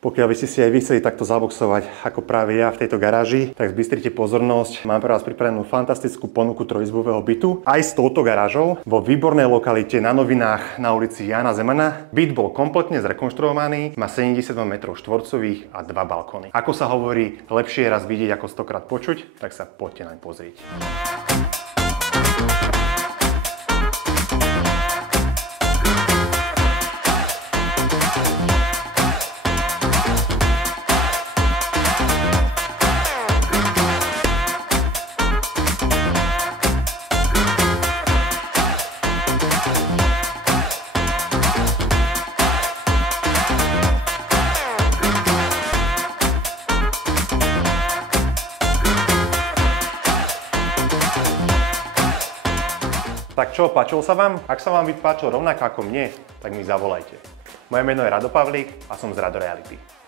Pokiaľ by ste si aj vy chceli takto zaboxovať ako práve ja v tejto garáži, tak zbystrite pozornosť. Mám pre vás pripravenú fantastickú ponuku trojizbového bytu aj s touto garážou vo výbornej lokalite na Novinách na ulici Jána Zemana. Byt bol kompletne zrekonštruovaný, má 72 m2 a 2 balkóny. Ako sa hovorí, lepšie je raz vidieť ako 100-krát počuť, tak sa poďte naň pozrieť. Tak čo, páčilo sa vám? Ak sa vám byt páčil rovnako ako mne, tak mi zavolajte. Moje meno je Rado Pavlík a som z Rado Reality.